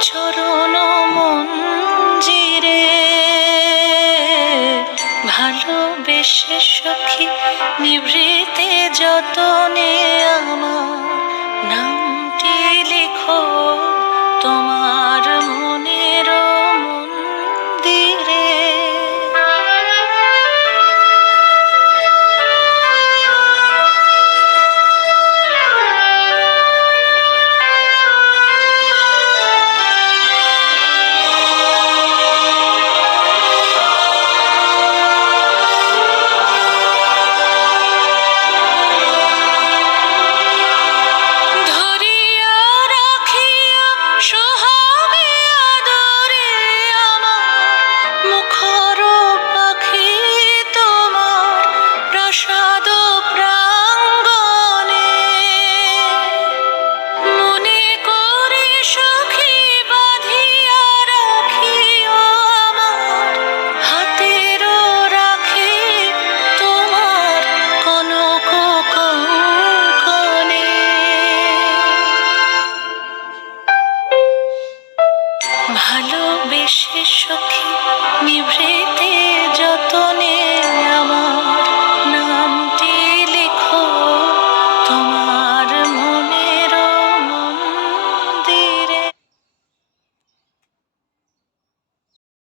চরণ মঞ্জিরে। ভালোবেসে সখী নিভৃতে যতনে ভালোবেসে সখী নিভৃতে